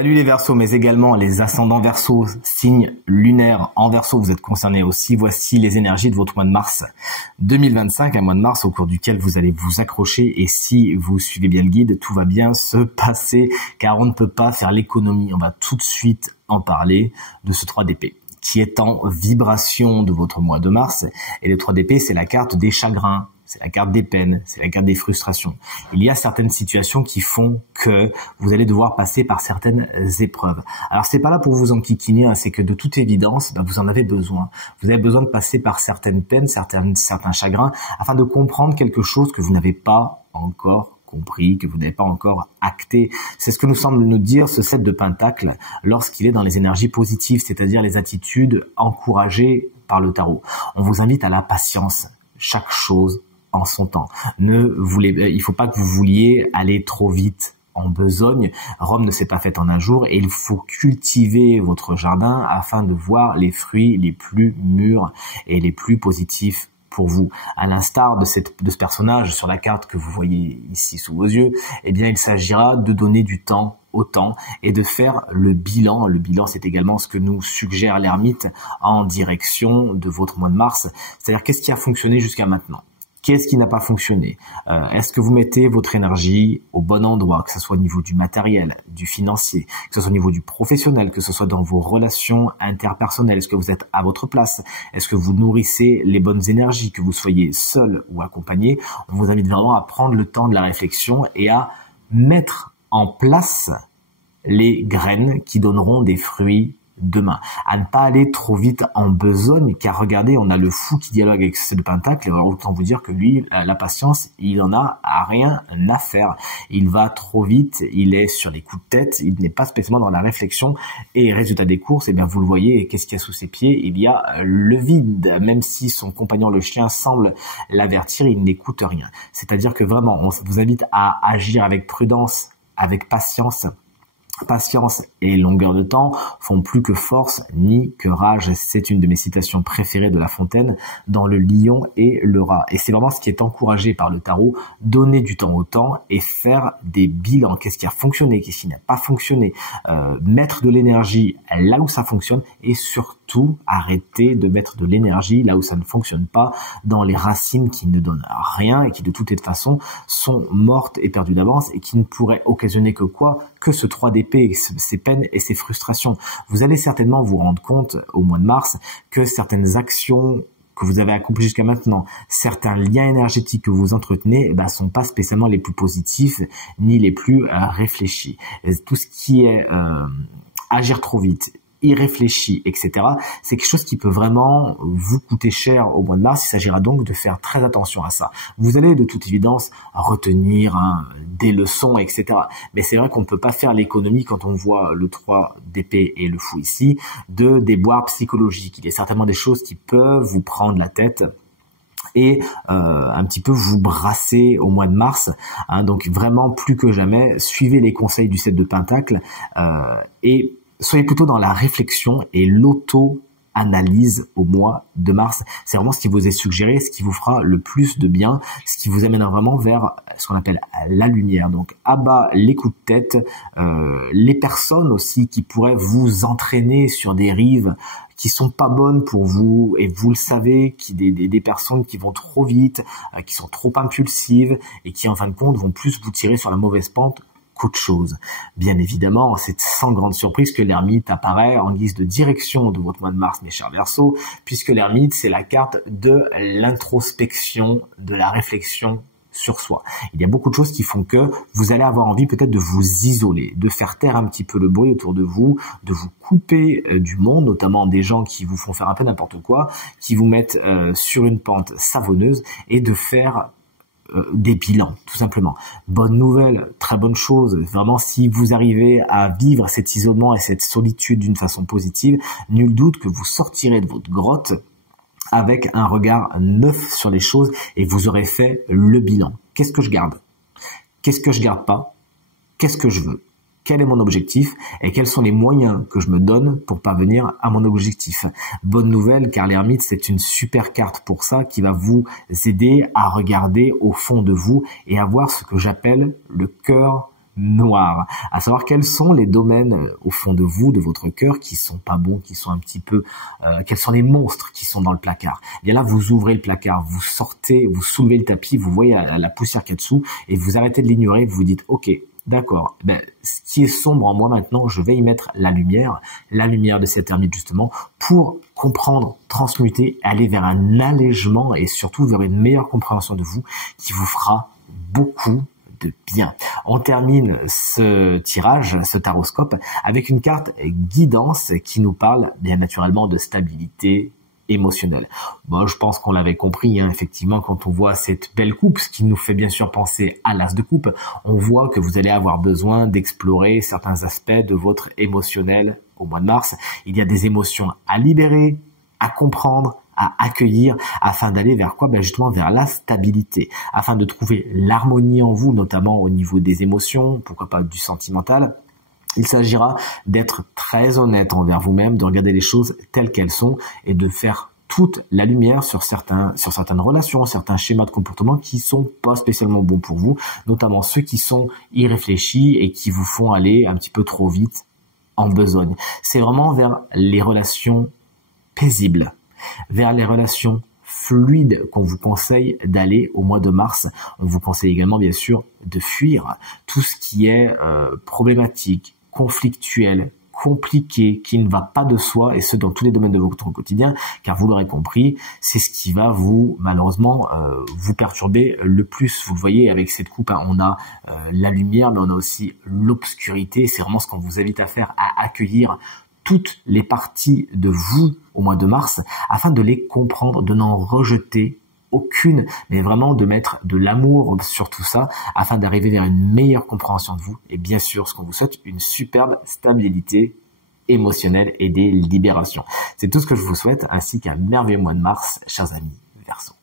Salut les Verseaux, mais également les ascendants Verseaux, signe lunaire en Verseau, vous êtes concernés aussi. Voici les énergies de votre mois de mars 2025, un mois de mars au cours duquel vous allez vous accrocher, et si vous suivez bien le guide, tout va bien se passer, car on ne peut pas faire l'économie. On va tout de suite en parler de ce 3 d'épée, qui est en vibration de votre mois de mars. Et le 3 d'épée, c'est la carte des chagrins, c'est la carte des peines, c'est la carte des frustrations. Il y a certaines situations qui font que vous allez devoir passer par certaines épreuves. Alors c'est pas là pour vous enquiquiner, hein, c'est que de toute évidence, vous en avez besoin. Vous avez besoin de passer par certaines peines, certains chagrins, afin de comprendre quelque chose que vous n'avez pas encore compris, que vous n'avez pas encore acté. C'est ce que nous semble nous dire ce 7 de Pentacle lorsqu'il est dans les énergies positives, c'est-à-dire les attitudes encouragées par le tarot. On vous invite à la patience. Chaque chose en son temps. Il faut pas que vous vouliez aller trop vite en besogne. Rome ne s'est pas faite en un jour, et il faut cultiver votre jardin afin de voir les fruits les plus mûrs et les plus positifs pour vous. À l'instar de ce personnage sur la carte que vous voyez ici sous vos yeux, eh bien, il s'agira de donner du temps au temps et de faire le bilan. Le bilan, c'est également ce que nous suggère l'ermite en direction de votre mois de mars. C'est-à-dire, qu'est-ce qui a fonctionné jusqu'à maintenant? Qu'est-ce qui n'a pas fonctionné? Est-ce que vous mettez votre énergie au bon endroit, que ce soit au niveau du matériel, du financier, que ce soit au niveau du professionnel, que ce soit dans vos relations interpersonnelles? Est-ce que vous êtes à votre place? Est-ce que vous nourrissez les bonnes énergies, que vous soyez seul ou accompagné? On vous invite vraiment à prendre le temps de la réflexion et à mettre en place les graines qui donneront des fruits demain, à ne pas aller trop vite en besogne, car regardez, on a le fou qui dialogue avec ce de Pentacle, alors autant vous dire que lui, la patience, il en a à rien à faire. Il va trop vite, il est sur les coups de tête, il n'est pas spécialement dans la réflexion, et résultat des courses, eh bien vous le voyez, qu'est-ce qu'il y a sous ses pieds? Il y a le vide. Même si son compagnon le chien semble l'avertir, il n'écoute rien. C'est-à-dire que vraiment, on vous invite à agir avec prudence, avec patience. Patience et longueur de temps font plus que force ni que rage. C'est une de mes citations préférées de La Fontaine dans Le Lion et le Rat. Et c'est vraiment ce qui est encouragé par le tarot, donner du temps au temps et faire des bilans. Qu'est-ce qui a fonctionné, qu'est-ce qui n'a pas fonctionné, mettre de l'énergie là où ça fonctionne, et surtout arrêter de mettre de l'énergie là où ça ne fonctionne pas, dans les racines qui ne donnent rien et qui de toute façon sont mortes et perdues d'avance, et qui ne pourraient occasionner que quoi? Que ce 3 d'épée, ces peines et ces frustrations. Vous allez certainement vous rendre compte au mois de mars que certaines actions que vous avez accomplies jusqu'à maintenant, certains liens énergétiques que vous entretenez, sont pas spécialement les plus positifs ni les plus réfléchis. Tout ce qui est agir trop vite, irréfléchi, etc., c'est quelque chose qui peut vraiment vous coûter cher au mois de mars. Il s'agira donc de faire très attention à ça. Vous allez de toute évidence retenir des leçons, etc. Mais c'est vrai qu'on ne peut pas faire l'économie, quand on voit le 3 d'épée et le fou ici, de déboires psychologiques. Il y a certainement des choses qui peuvent vous prendre la tête et un petit peu vous brasser au mois de mars, donc vraiment, plus que jamais, suivez les conseils du 7 de Pentacle et soyez plutôt dans la réflexion et l'auto-analyse au mois de mars. C'est vraiment ce qui vous est suggéré, ce qui vous fera le plus de bien, ce qui vous amènera vraiment vers ce qu'on appelle la lumière. Donc, à bas les coups de tête, les personnes aussi qui pourraient vous entraîner sur des rives qui sont pas bonnes pour vous, et vous le savez, des personnes qui vont trop vite, qui sont trop impulsives, et qui en fin de compte vont plus vous tirer sur la mauvaise pente qu'autre chose. Bien évidemment, c'est sans grande surprise que l'ermite apparaît en guise de direction de votre mois de mars, mes chers Verseaux, puisque l'ermite, c'est la carte de l'introspection, de la réflexion sur soi. Il y a beaucoup de choses qui font que vous allez avoir envie peut-être de vous isoler, de faire taire un petit peu le bruit autour de vous couper du monde, notamment des gens qui vous font faire un peu n'importe quoi, qui vous mettent sur une pente savonneuse, et de faire des bilans, tout simplement. Bonne nouvelle, très bonne chose, vraiment, si vous arrivez à vivre cet isolement et cette solitude d'une façon positive, nul doute que vous sortirez de votre grotte avec un regard neuf sur les choses, et vous aurez fait le bilan. Qu'est-ce que je garde? Qu'est-ce que je garde pas? Qu'est-ce que je veux? Quel est mon objectif et quels sont les moyens que je me donne pour parvenir à mon objectif? Bonne nouvelle, car l'ermite, c'est une super carte pour ça, qui va vous aider à regarder au fond de vous et à voir ce que j'appelle le cœur noir, à savoir quels sont les domaines au fond de vous, de votre cœur, qui sont pas bons, qui sont un petit peu, quels sont les monstres qui sont dans le placard. Et bien là, vous ouvrez le placard, vous sortez, vous soulevez le tapis, vous voyez la poussière qu'il y a dessous, et vous arrêtez de l'ignorer, vous vous dites, ok, d'accord, ce qui est sombre en moi maintenant, je vais y mettre la lumière de cette ermite justement, pour comprendre, transmuter, aller vers un allègement et surtout vers une meilleure compréhension de vous qui vous fera beaucoup de bien. On termine ce tirage, ce taroscope, avec une carte guidance qui nous parle bien naturellement de stabilité émotionnelle. Bon, je pense qu'on l'avait compris, effectivement, quand on voit cette belle coupe, ce qui nous fait bien sûr penser à l'as de coupe, on voit que vous allez avoir besoin d'explorer certains aspects de votre émotionnel au mois de mars. Il y a des émotions à libérer, à comprendre, à accueillir, afin d'aller vers quoi? Justement vers la stabilité, afin de trouver l'harmonie en vous, notamment au niveau des émotions, pourquoi pas du sentimental. Il s'agira d'être très honnête envers vous-même, de regarder les choses telles qu'elles sont et de faire toute la lumière sur certaines relations, certains schémas de comportement qui sont pas spécialement bons pour vous, notamment ceux qui sont irréfléchis et qui vous font aller un petit peu trop vite en besogne. C'est vraiment vers les relations paisibles, vers les relations fluides qu'on vous conseille d'aller au mois de mars. On vous conseille également bien sûr de fuir tout ce qui est problématique, conflictuel, compliqué, qui ne va pas de soi, et ce dans tous les domaines de votre quotidien, car vous l'aurez compris, c'est ce qui va vous, malheureusement, vous perturber le plus. Vous le voyez avec cette coupe, on a la lumière, mais on a aussi l'obscurité. C'est vraiment ce qu'on vous invite à faire, à accueillir toutes les parties de vous au mois de mars, afin de les comprendre, de n'en rejeter aucune, mais vraiment de mettre de l'amour sur tout ça, afin d'arriver vers une meilleure compréhension de vous, et bien sûr, ce qu'on vous souhaite, une superbe stabilité émotionnelle et des libérations. C'est tout ce que je vous souhaite, ainsi qu'un merveilleux mois de mars, chers amis Verseaux.